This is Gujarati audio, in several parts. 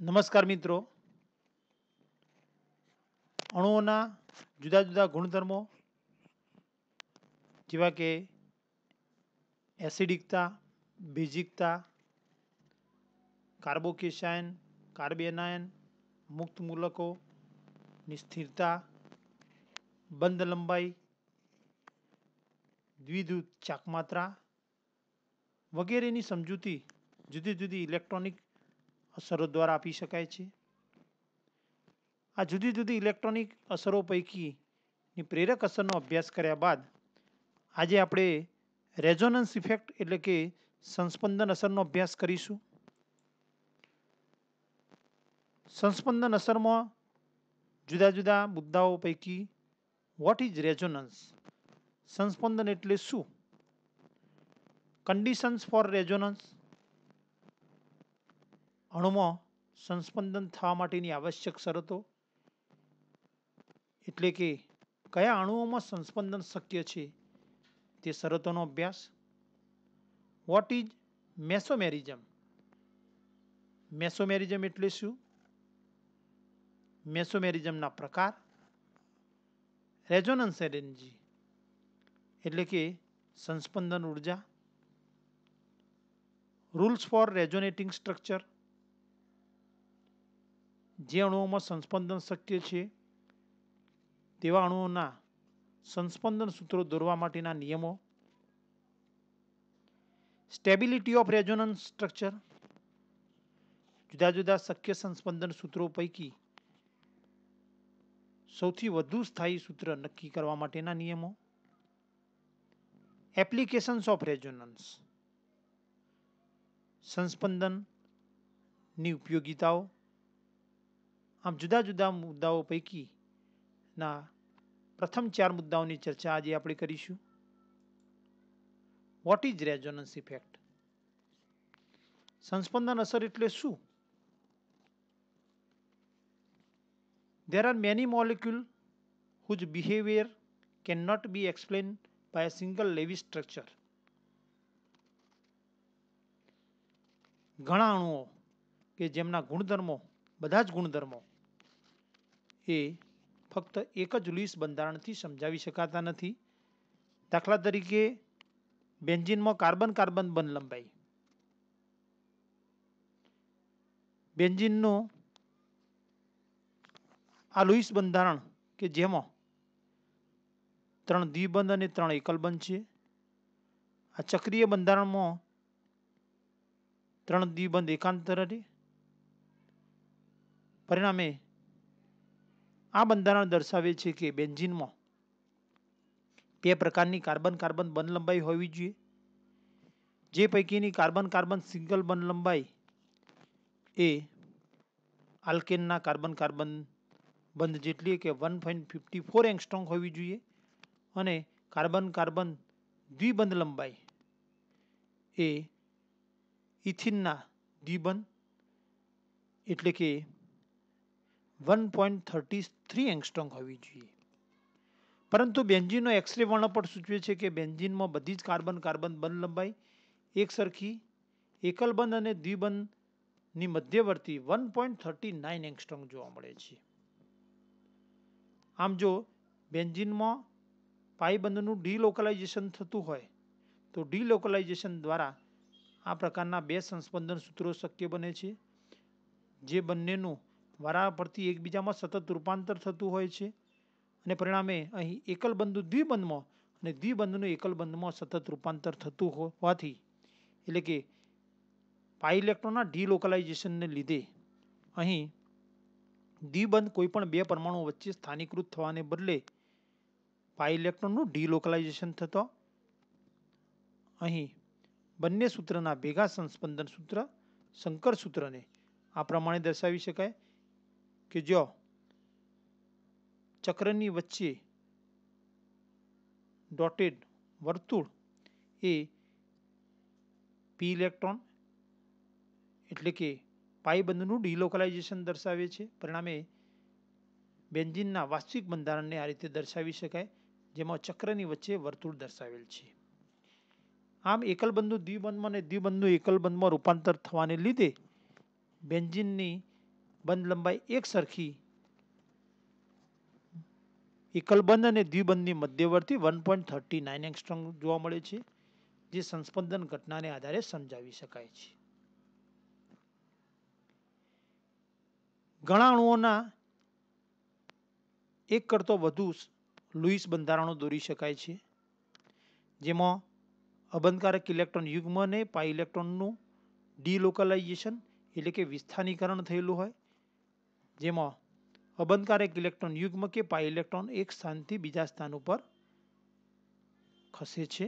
નમસ્કાર મિત્રો, અણુઓના જુદા જુદા ગુણધર્મો જેવા કે એસિડિકતા, બેઝિકતા, કાર્બોકેશાયન, કાર્બેનાયન, મુક્ત મૂલકો, સ્થિરતા, બંધ લંબાઈ, દ્વિધ્રુવ ચાકમાત્રા વગેરેની સમજૂતી જુદી જુદી ઇલેક્ટ્રોનિક અસરો દ્વારા આપી શકાય છે. આ જુદી જુદી ઇલેક્ટ્રોનિક અસરો પૈકીની પ્રેરક અસરનો અભ્યાસ કર્યા બાદ આજે આપણે રેઝોનન્સ ઇફેક્ટ એટલે કે સંસ્પંદન અસરનો અભ્યાસ કરીશું. સંસ્પંદન અસરમાં જુદા જુદા મુદ્દાઓ પૈકી વોટ ઇઝ રેઝોનન્સ, સંસ્પંદન એટલે શું, કન્ડિશન્સ ફોર રેઝોનન્સ, અણુમાં સંસ્પંદન થવા માટેની આવશ્યક શરતો એટલે કે કયા અણુઓમાં સંસ્પંદન શક્ય છે તે શરતોનો અભ્યાસ. વોટ ઇઝ મેસોમેરિઝમ, મેસોમેરિઝમ એટલે શું, મેસોમેરિઝમના પ્રકાર, રેઝોનન્સ એનર્જી એટલે કે સંસ્પંદન ઉર્જા, રૂલ્સ ફોર રેઝોનેટિંગ સ્ટ્રક્ચર, જે અણુઓમાં સંસ્પંદન શક્ય છે તેવા અણુઓના સંસ્પંદન સૂત્રો દોરવા માટેના નિયમો, સ્ટેબિલિટી ઓફ રેઝોનન્સ સ્ટ્રક્ચર, જુદા જુદા શક્ય સંસ્પંદન સૂત્રો પૈકી સૌથી વધુ સ્થાયી સૂત્ર નક્કી કરવા માટેના નિયમો, એપ્લિકેશન્સ ઓફ રેઝોનન્સ, સંસ્પંદનની ઉપયોગિતાઓ. આમ જુદા જુદા મુદ્દાઓ પૈકીના પ્રથમ 4 મુદ્દાઓની ચર્ચા આજે આપણે કરીશું. વોટ ઇઝ રેઝોનન્સ ઇફેક્ટ, સંસ્પંદન અસર એટલે શું. There are many molecules whose behavior cannot be explained by a single Lewis structure. ઘણા અણુઓ કે જેમના ગુણધર્મો બધા જ ગુણધર્મો એ ફક્ત એક જ લુઈસ બંધારણથી સમજાવી શકાતા નથી. દાખલા તરીકે બેન્ઝીનમાં કાર્બન કાર્બન બંધ લંબાઈ, બેન્ઝીનનું આ લુઈસ બંધારણ કે જેમાં 3 દ્વિબંધ અને 3 એકલ બંધ છે. આ ચક્રીય બંધારણમાં 3 દ્વિબંધ એકાંતરે, પરિણામે આ બંધારણ દર્શાવે છે કે બેન્ઝીનમાં 2 પ્રકારની કાર્બન કાર્બન બંધ લંબાઈ હોવી જોઈએ, જે પૈકીની કાર્બન કાર્બન સિંગલ બંધ લંબાઈ એ આલ્કેનના કાર્બન કાર્બન બંધ જેટલી કે 1.54 એંગસ્ટ્રોમ હોવી જોઈએ અને કાર્બન કાર્બન દ્વિબંધ લંબાઈ એ ઇથિનના દ્વિબંધ એટલે કે 1.33 એંગસ્ટ્રોમ હોવી જોઈએ. પરંતુ બેન્ઝીનનો એક્સરે વર્ણપટ સૂચવે છે કે બેન્ઝીનમાં બધી જ કાર્બન કાર્બન બંધ લંબાઈ એક સરખી એકલ બંધ અને દ્વિબંધની મધ્યવર્તી 1.39 એંગસ્ટ્રોમ જોવા મળે છે. આમ જો બેન્ઝીનમાં પાઈ બંધનું ડીલોકલાઇઝેશન થતું હોય તો ડીલોકલાઇઝેશન દ્વારા આ પ્રકારના 2 સંસ્પંદન સૂત્રો શક્ય બને છે, જે બંનેનું વારાફરતી એકબીજામાં સતત રૂપાંતર થતું હોય છે અને પરિણામે અહીં એકલ બંધુ દ્વિબંધમાં અને દ્વિબંધનું એકલ બંધમાં સતત રૂપાંતર થતું હોવાથી એટલે કે પાઈ ઇલેક્ટ્રોનના ડીલોકલાઇઝેશનને લીધે અહીં દ્વિબંધ કોઈ પણ 2 પરમાણુઓ વચ્ચે સ્થાનીકૃત થવાને બદલે પાઈ ઇલેક્ટ્રોનનું ડીલોકલાઇઝેશન થતો અહીં બંને સૂત્રના ભેગા સંસ્પંદન સૂત્ર સંકર સૂત્રને આ પ્રમાણે દર્શાવી શકાય કે જો ચક્રની વચ્ચે ડોટેડ વર્તુળ એ પી ઇલેક્ટ્રોન એટલે કે પાઈ બંધનું ડીલોકલાઇઝેશન દર્શાવે છે. પરિણામે બેન્ઝીનના વાસ્તવિક બંધારણને આ રીતે દર્શાવી શકાય, જેમાં ચક્રની વચ્ચે વર્તુળ દર્શાવેલ છે. આમ એકલ બંધુ દ્વિબંધમાં અને દ્વિબંધનું એકલ બંધમાં રૂપાંતર થવાને લીધે બેન્ઝીનની બંધ લંબાઈ એક સરખી એકલ બંધ અને દ્વિબંધની મધ્યવર્તી 1.39 એંગસ્ટ્રોમ જોવા મળે છે, જે સંસ્પંદન ઘટનાને આધારે સમજાવી શકાય છે. ઘણા અણુઓના એક કરતો વધુ લુઈસ બંધારણો દોરી શકાય છે, જેમાં અબંધકારક ઇલેક્ટ્રોન યુગ્મને પાઈ ઇલેક્ટ્રોનનું ડીલોકલાઇઝેશન એટલે કે વિસ્થાનીકરણ થયેલું હોય, જેમાં અબંધકારક ઇલેક્ટ્રોન યુગ્મ કે પાઈ ઇલેક્ટ્રોન એક સ્થાનથી બીજા સ્થાન ઉપર ખસે છે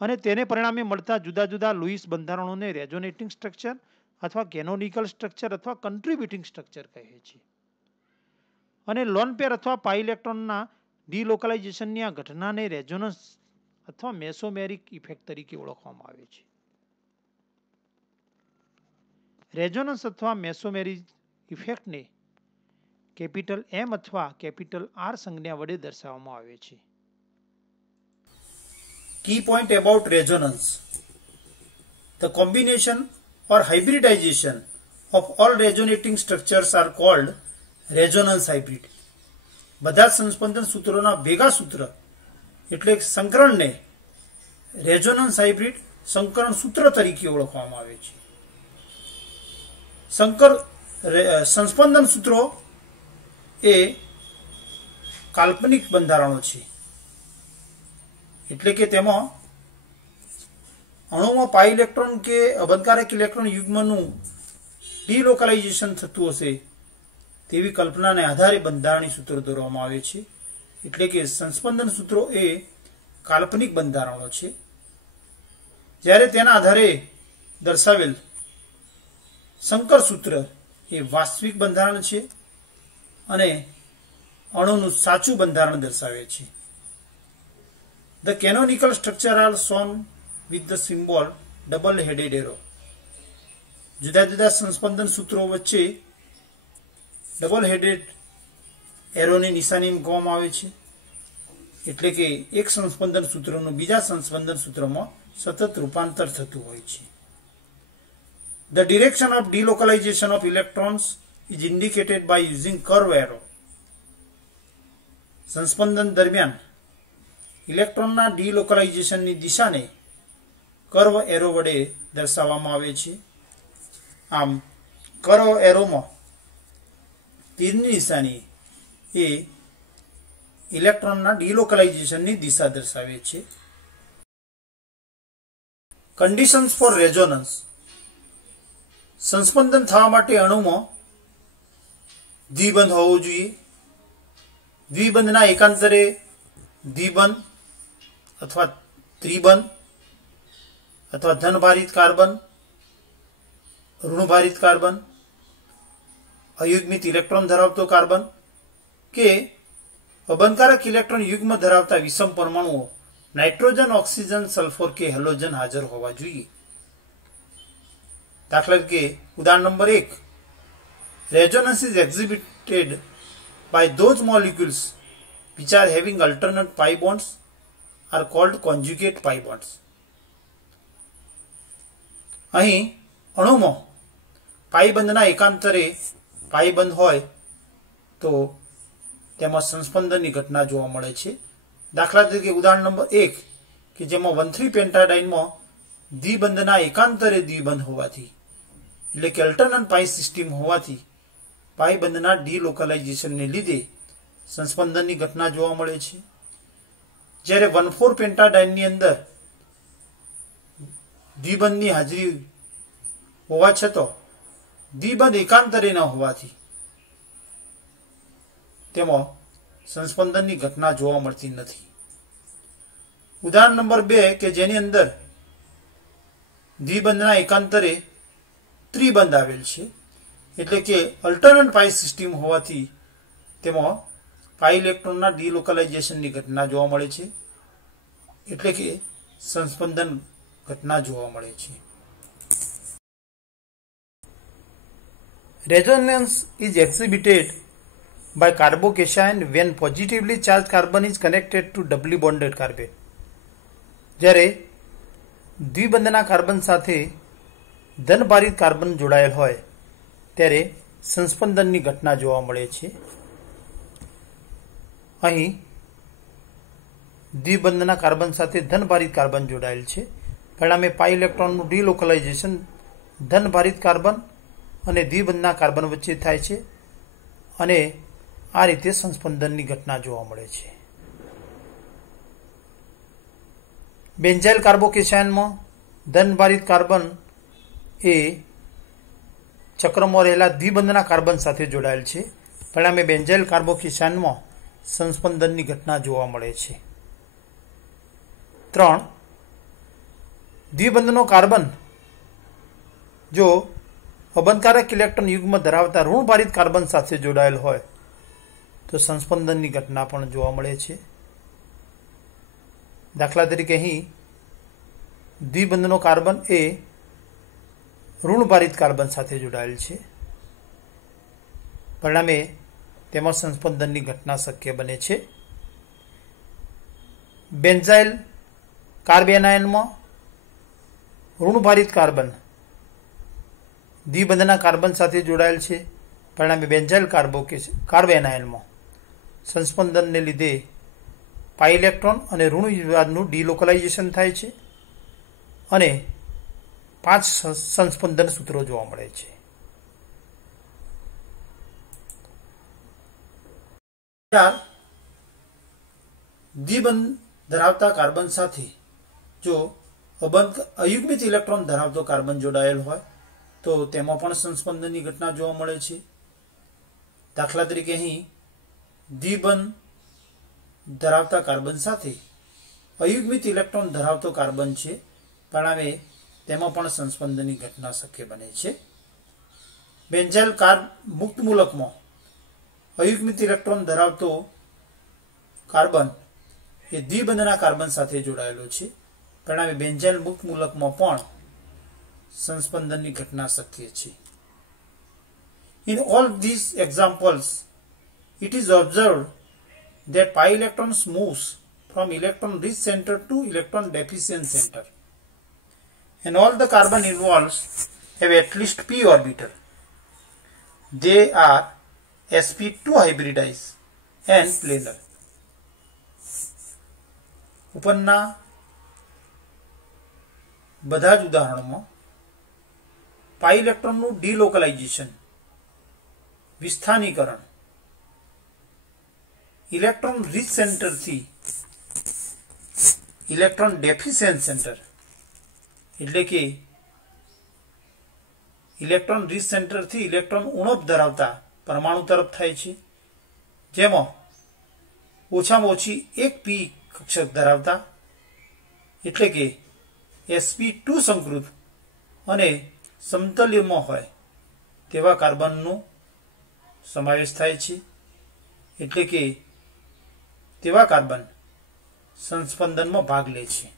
અને તેને પરિણામે મળતા જુદા જુદા લુઈસ બંધારણોને રેઝોનેટિંગ સ્ટ્રક્ચર અથવા કેનોનિકલ સ્ટ્રક્ચર અથવા કન્ટ્રીબ્યુટિંગ સ્ટ્રક્ચર કહે છે. અને લોન પેર અથવા પાઈ ઇલેક્ટ્રોનના ડીલોકલાઇઝેશનની આ ઘટનાને રેઝોનન્સ અથવા મેસોમેરિક ઇફેક્ટ તરીકે ઓળખવામાં આવે છે. રેઝોનન્સ અથવા મેસોમેરિક ઇફેક્ટને કેપિટલ એમ અથવા કેપિટલ આર સંજ્ઞા વડે દર્શાવવામાં આવે છે. Key point about resonance. The combination or hybridization of all resonating structures are called resonance hybrid. બધા સંસ્પંદન સૂત્રોના ભેગા સૂત્ર એટલે સંકરણને રેઝોનન્સ હાઇબ્રિડ સંકરણ સૂત્ર તરીકે ઓળખવામાં આવે છે. સંસ્પંદન સૂત્રો એ કાલ્પનિક બંધારણો છે, એટલે કે તેમાં અણુમાં પાઈ ઇલેક્ટ્રોન કે અબંધકારક ઇલેક્ટ્રોન યુગ્મનું ડીલોકલાઇઝેશન થતું હશે તેવી કલ્પનાને આધારે બંધારણીય સૂત્રો દોરવામાં આવે છે. એટલે કે સંસ્પંદન સૂત્રો એ કાલ્પનિક બંધારણો છે, જ્યારે તેના આધારે દર્શાવેલ સંકર સૂત્ર એ વાસ્તવિક બંધારણ છે અને અણુનું સાચું બંધારણ દર્શાવે છે. The canonical structure are shown with the symbol double-headed arrow. જુદા જુદા સંસ્પંદન સૂત્રો વચ્ચે ડબલ હેડેડ એરોની નિશાની મૂકવામાં આવે છે, એટલે કે એક સંસ્પંદન સૂત્રનું બીજા સંસ્પંદન સૂત્રમાં સતત રૂપાંતર થતું હોય છે. The direction of delocalization of electrons is indicated by using curve arrow. સંસ્પંદન દરમિયાન ઇલેક્ટ્રોનના ડીલોકલાઇઝેશનની દિશાને કર્વ એરો વડે દર્શાવવામાં આવે છે. આમ કર્વ એરોમાં તીરની નિશાની એ ઇલેક્ટ્રોનના ડીલોકલાઇઝેશનની દિશા દર્શાવે છે. Conditions four resonance. સંસ્પંદન થવા માટે અણુમાં દ્વિબંધ હોવો જોઈએ. દ્વિબંધના એકાંતરે દ્વિબંધ અથવા ત્રિબંધ અથવા ધનભારિત કાર્બન, ઋણભારિત કાર્બન, અયુગ્મિત ઇલેક્ટ્રોન ધરાવતો કાર્બન કે અબંધકારક ઇલેક્ટ્રોન યુગ્મ ધરાવતા વિષમ પરમાણુઓ નાઇટ્રોજન, ઓક્સિજન, સલ્ફર કે હેલોજન હાજર હોવા જોઈએ. દાખલા તરીકે ઉદાહરણ number 1, resonance is exhibited by those molecules which are having alternate pi bonds are called conjugate pi bonds. અહીં અણુમાં પાઈ બંધના એકાંતરે પાઈ બંધ હોય તો તેમાં સંસ્પંદનની ઘટના જોવા મળે છે. દાખલા તરીકે ઉદાહરણ નંબર 1 કે જેમાં 1,3 પેન્ટાડાઇનમાં દ્વિબંધના એકાંતરે દ્વિબંધ હોવાથી એટલે કે અલ્ટરનેટ પાઈ સિસ્ટમ હોવાથી પાઈ બંધના ડીલોકલાઇઝેશનને લીધે સંસ્પંદનની ઘટના જોવા મળે છે. જ્યારે 1,4 પેન્ટાડાઇનની અંદર દ્વિબંધની હાજરી હોવા છતાં દ્વિબંધ એકાંતરે ન હોવાથી તેમાં સંસ્પંદનની ઘટના જોવા મળતી નથી. ઉદાહરણ નંબર 2 કે જેની અંદર દ્વિબંધના એકાંતરે ત્રિબંધ આવેલ છે, એટલે કે અલ્ટરનેટ પાઈ સિસ્ટમ હોવાથી તેમાં પાઈ ઇલેક્ટ્રોનના ડીલોકલાઇઝેશનની ઘટના જોવા મળે છે, એટલે કે સંસ્પંદન ઘટના જોવા મળે છે. Resonance is exhibited by carbocation when positively charged carbon is connected to doubly bonded carbon. જ્યારે દ્વિબંધના કાર્બન સાથે ધનભારિત કાર્બન જોડાયેલ હોય ત્યારે સંસ્પંદનની ઘટના જોવા મળે છે. અહીં દ્વિબંધના કાર્બન સાથે ધનભારિત કાર્બન જોડાયેલ છે. પરિણામે પાઈ ઇલેક્ટ્રોનનું ડિલોકલાઇઝેશન ધનભારિત કાર્બન અને દ્વિબંધના કાર્બન વચ્ચે થાય છે અને આ રીતે સંસ્પંદનની ઘટના જોવા મળે છે. બેન્ઝાઇલ કાર્બોકેશનમાં ધનભારિત કાર્બન એ ચક્રમાં રહેલા દ્વિબંધના કાર્બન સાથે જોડાયેલ છે. પરિણામે બેન્ઝાઇલ કાર્બોકેશનમાં સંસ્પંદનની ઘટના જોવા મળે છે. 3. દ્વિબંધનો કાર્બન જો અબંધકારક ઇલેક્ટ્રોન યુગ્મ ધરાવતા ઋણભારિત કાર્બન સાથે જોડાયેલ હોય તો સંસ્પંદનની ઘટના પણ જોવા મળે છે. દાખલા તરીકે અહીં દ્વિબંધનો કાર્બન એ ઋણભારિત કાર્બન સાથે જોડાયેલ છે. પરિણામે તેમાં સંસ્પંદનની ઘટના શક્ય બને છે. બેન્ઝાઇલ કાર્બેનાયનમાં ઋણભારિત કાર્બન દ્વિબંધના કાર્બન સાથે જોડાયેલ છે. પરિણામે બેન્ઝાઇલ કાર્બેનાયનમાં સંસ્પંદનને લીધે પાઈ ઇલેક્ટ્રોન અને ઋણ વિવાદનું ડિલોકલાઇઝેશન થાય છે અને 5 સંસ્પંદન સૂત્રો જોવા મળે છે. 4. દ્વિબંધ ધરાવતા કાર્બન સાથે જો અયુગ્મિત ઇલેક્ટ્રોન ધરાવતો કાર્બન જોડાયેલ હોય તો તેમાં પણ સંસ્પંદનની ઘટના જોવા મળે છે. દાખલા તરીકે અહીં દ્વિબંધ ધરાવતા કાર્બન સાથે અયુગ્મિત ઇલેક્ટ્રોન ધરાવતો કાર્બન છે. પરિણામે તેમાં પણ સંસ્પંદનની ઘટના શક્ય બને છે. બેન્ઝાઇલ મુક્ત મૂલકમાં અયુગ્મિત ઇલેક્ટ્રોન ધરાવતો કાર્બન એ દ્વિબંધના કાર્બન સાથે જોડાયેલો છે. પરિણામે બેન્ઝાઇલ મુક્ત મૂલકમાં પણ સંસ્પંદનની ઘટના શક્ય છે. In all these examples, it is observed that pi electrons moves from electron rich center to electron deficient center, and all the carbon involved have at least p orbital. They are sp2 hybridized and planar. ઉપરના બધા જ ઉદાહરણોમાં પાઈ ઇલેક્ટ્રોનનું ડિલોકલાઇઝેશન વિસ્થાનીકરણ ઇલેક્ટ્રોન રીચ સેન્ટરથી ઇલેક્ટ્રોન ડેફિશિયન્ટ સેન્ટર એટલે કે ઇલેક્ટ્રોન રીચ સેન્ટરથી ઇલેક્ટ્રોન ઉણપ ધરાવતા પરમાણુ તરફ થાય છે, જેમાં ઓછામાં ઓછી એક પી કક્ષક ધરાવતા એટલે કે sp2 સંકૃત અને સમતલ્યમાં હોય તેવા કાર્બનનો સમાવેશ થાય છે. એટલે કે તેવા કાર્બન સંસ્પંદનમાં ભાગ લે છે.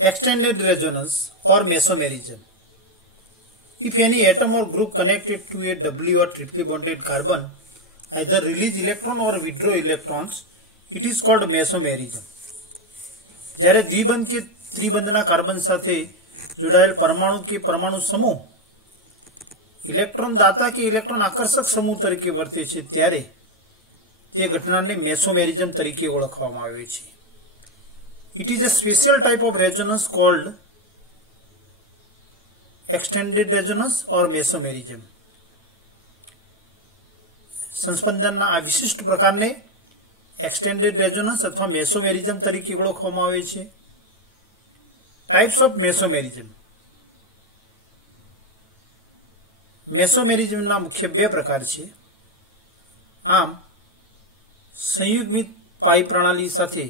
Extended resonance or mesomerism. If any atom or group connected to a doubly or triply bonded carbon either release electron or withdraw electrons, it is called mesomerism. જ્યારે દ્વિબંધ કે ત્રિબંધના કાર્બન સાથે જોડાયેલ પરમાણુ કે પરમાણુ સમૂહ ઇલેક્ટ્રોન દાતા કે ઇલેક્ટ્રોન આકર્ષક સમૂહ તરીકે વર્તે છે ત્યારે તે ઘટનાને મેસોમેરિઝમ તરીકે ઓળખવામાં આવે છે. It is a special type of resonance called extended resonance or mesomerism. સંસ્પંદનના આ વિશિષ્ટ પ્રકારને એક્સટેન્ડેડ રેઝોનન્સ અથવા મેસોમેરિઝમ તરીકે ઓળખવામાં આવે છે. Types of મેસોમેરિઝમ. મેસોમેરિઝમના મુખ્ય 2 પ્રકાર છે. આમ સંયુગ્મિત પાઈ પ્રણાલી સાથે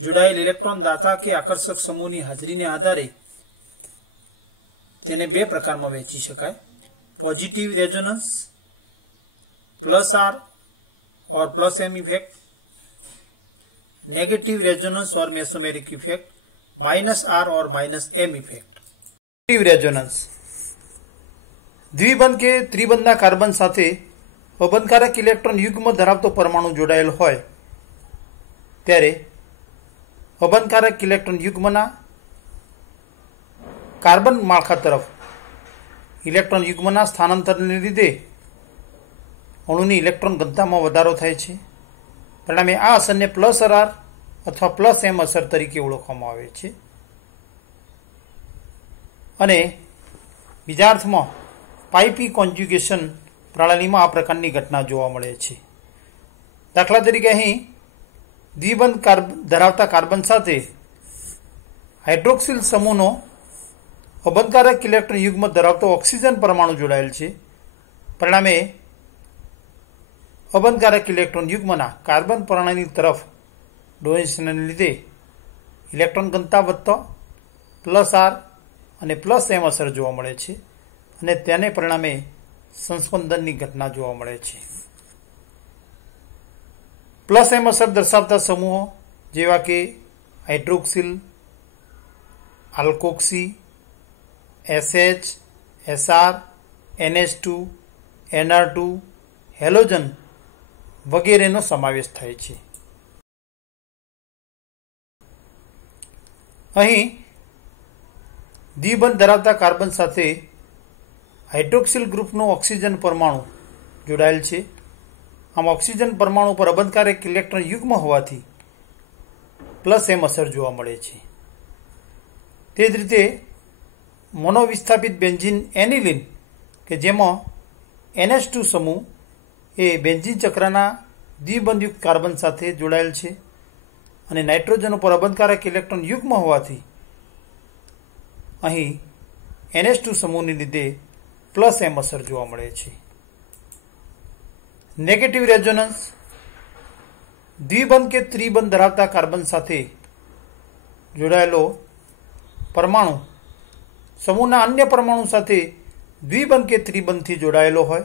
જોડાયેલ ઇલેક્ટ્રોન દાતા કે આકર્ષક સમૂહની હાજરીને આધારે તેને 2 પ્રકારમાં વહેંચી શકાય. Positive resonance +R or +M effect, negative resonance or mesomeric effect -R or -M effect. Negative resonance. દ્વિબંધ કે ત્રિબંધના કાર્બન સાથે અબંધકારક ઇલેક્ટ્રોન યુગ્મ ધરાવતો પરમાણુ જોડાયેલ હોય ત્યારે અબંધકારક ઇલેક્ટ્રોન યુગ્મના કાર્બન માળખા તરફ ઇલેક્ટ્રોન યુગ્મના સ્થાનાંતરને લીધે અણુની ઇલેક્ટ્રોન ઘનતામાં વધારો થાય છે. પરિણામે આ અસરને પ્લસ RR અથવા પ્લસ M અસર તરીકે ઓળખવામાં આવે છે. અને બીજા અર્થમાં પાઇપી કોન્જ્યુગેશન પ્રણાલીમાં આ પ્રકારની ઘટના જોવા મળે છે. દાખલા તરીકે અહીં દ્વિબંધ ધરાવતા કાર્બન સાથે હાઇડ્રોક્સિલ સમૂહનો અબંધકારક ઇલેક્ટ્રોન યુગ્મ ધરાવતો ઓક્સિજન પરમાણુ જોડાયેલ છે. પરિણામે અબંધકારક ઇલેક્ટ્રોન યુગ્મના કાર્બન પરમાણુની તરફ ડોનેશનને લીધે ઇલેક્ટ્રોન ઘનતા વધતો પ્લસ R અને પ્લસ M અસર જોવા મળે છે અને તેને પરિણામે સંસ્પંદનની ઘટના જોવા મળે છે. પ્લસ M અસર દર્શાવતા સમૂહો જેવા કે hydroxyl, alkoxy, SH, SR, NH2, NR2, halogen વગેરેનો સમાવેશ થાય છે. અહીં દ્વિબંધ ધરાવતા કાર્બન સાથે હાઇડ્રોક્સિલ ગ્રુપનો ઓક્સિજન પરમાણુ જોડાયેલ છે. આમ ઓક્સિજન પરમાણુ પર અબંધકારક ઇલેક્ટ્રોન યુગ્મ હોવાથી પ્લસ M અસર જોવા મળે છે. તે જ રીતે મોનોવિસ્થાપિત બેન્ઝીન એનિલિન કે જેમાં NH2 સમૂહ એ બેન્ઝીન ચક્રના દ્વિબંધયુક્ત કાર્બન સાથે જોડાયેલ છે અને નાઇટ્રોજન ઉપર અબંધકારક ઇલેક્ટ્રોન યુગ્મ હોવાથી અહીં NH2 સમૂહને લીધે પ્લસ M અસર જોવા મળે છે. નેગેટિવ રેઝોનન્સ દ્વિબંધ કે ત્રિબંધ ધરાવતા કાર્બન સાથે જોડાયેલો પરમાણુ સમૂહના અન્ય પરમાણુ સાથે દ્વિબંધ કે ત્રિબંધથી જોડાયેલો હોય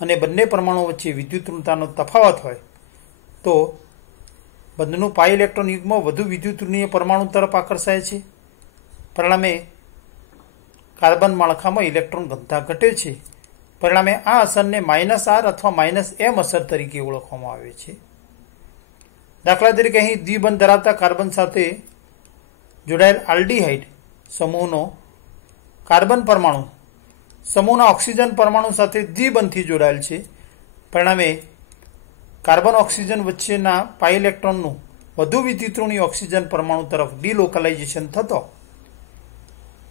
અને બંને પરમાણુ વચ્ચે વિદ્યુતઋણતાનો તફાવત હોય તો બંધનું પાઈ ઇલેક્ટ્રોન યુગ્મ વધુ વિદ્યુતઋણીય પરમાણુ તરફ આકર્ષાય છે. પરિણામે કાર્બન માળખામાં ઇલેક્ટ્રોન ઘનતા ઘટે છે. પરિણામે આ અસરને -R અથવા -M અસર તરીકે ઓળખવામાં આવે છે. દાખલા તરીકે અહીં દ્વિબંધ ધરાવતા કાર્બન સાથે જોડાયેલ આલ્ડીહાઇડ સમૂહનો કાર્બન પરમાણુ સમૂહના ઓક્સિજન પરમાણુ સાથે દ્વિબંધથી જોડાયેલ છે. પરિણામે કાર્બન ઓક્સિજન વચ્ચેના પાઈ ઇલેક્ટ્રોનનું વધુ વિદ્યુતઋણી ઓક્સિજન પરમાણુ તરફ ડિલોકલાઇઝેશન થતો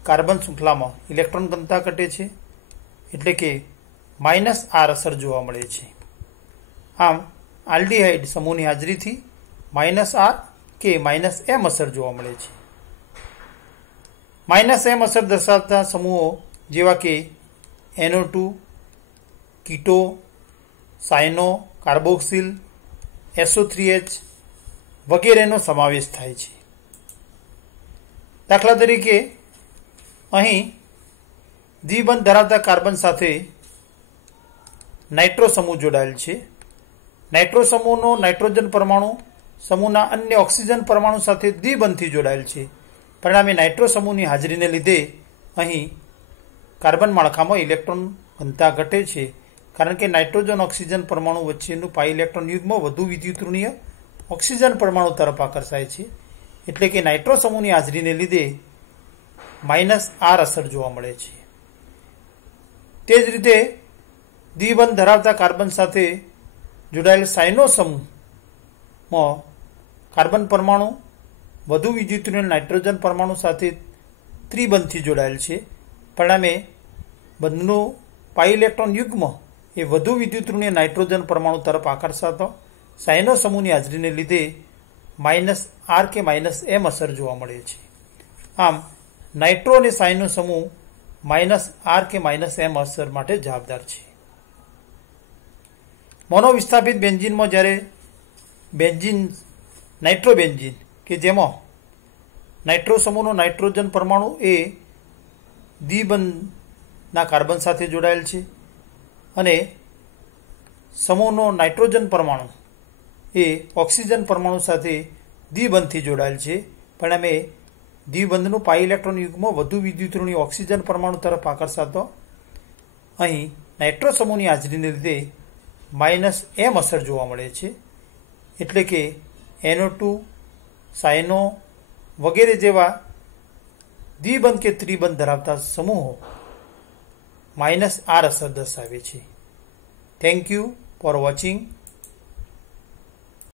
કાર્બન શૃંખલામાં ઇલેક્ટ્રોન ઘનતા ઘટે છે, એટલે કે -R અસર જોવા મળે છે. આમ આલ્ડીહાઇડ સમૂહની હાજરીથી -R કે -M અસર જોવા મળે છે. -M અસર દર્શાવતા સમૂહો જેવા કે NO2, કીટો, સાયનો, કાર્બોક્સિલ, SO3H વગેરેનો સમાવેશ થાય છે. દાખલા તરીકે અહીં દ્વિબંધ ધરાવતા કાર્બન સાથે નાઇટ્રો સમૂહ જોડાયેલ છે. નાઇટ્રો સમૂહનો નાઇટ્રોજન પરમાણુ સમૂહના અન્ય ઓક્સિજન પરમાણુ સાથે દ્વિબંધથી જોડાયેલ છે. પરિણામે નાઇટ્રો સમૂહની હાજરીને લીધે અહીં કાર્બન માળખામાં ઇલેક્ટ્રોન ઘનતા ઘટે છે, કારણ કે નાઇટ્રોજન ઓક્સિજન પરમાણુ વચ્ચેનું પાઈ ઇલેક્ટ્રોન યુગ્મ વધુ વિદ્યુતઋણીય ઓક્સિજન પરમાણુ તરફ આકર્ષાય છે, એટલે કે નાઇટ્રો સમૂહની હાજરીને લીધે -R અસર જોવા મળે છે. તે જ રીતે દ્વિબંધ ધરાવતા કાર્બન સાથે જોડાયેલ સાયનો સમૂહમાં કાર્બન પરમાણુ વધુ વિદ્યુતઋણ નાઇટ્રોજન પરમાણુ સાથે ત્રિબંધથી જોડાયેલ છે. પરિણામે બંધનું પાઈ ઇલેક્ટ્રોન યુગ્મ એ વધુ વિદ્યુતઋણીય નાઇટ્રોજન પરમાણુ તરફ આકર્ષાતો સાયનો સમૂહની હાજરીને લીધે -R કે -M અસર જોવા મળે છે. આમ નાઇટ્રો અને સાયનો સમૂહ -R કે -M અસર માટે જવાબદાર છે. મોનોવિસ્થાપિત બેન્ઝીનમાં જ્યારે બેન્ઝીન નાઇટ્રોબેન્ઝીન કે જેમાં નાઇટ્રો સમૂહનો નાઇટ્રોજન પરમાણુ એ દ્વિબંધના કાર્બન સાથે જોડાયેલ છે અને સમૂહનો નાઇટ્રોજન પરમાણુ એ ઓક્સિજન પરમાણુ સાથે દ્વિબંધથી જોડાયેલ છે. પરિણામે દ્વિબંધનું પાઈ ઇલેક્ટ્રોન યુગ્મ વધુ વિદ્યુતઋણી ઓક્સિજન પરમાણુ તરફ આકર્ષાતો અહીં નાઇટ્રો સમૂહની હાજરીને લીધે -M અસર જોવા મળે છે, એટલે કે NO2, સાયનો વગેરે જેવા દ્વિબંધ કે ત્રિબંધ ધરાવતા સમૂહો -R અસર દર્શાવે છે. Thank you for watching.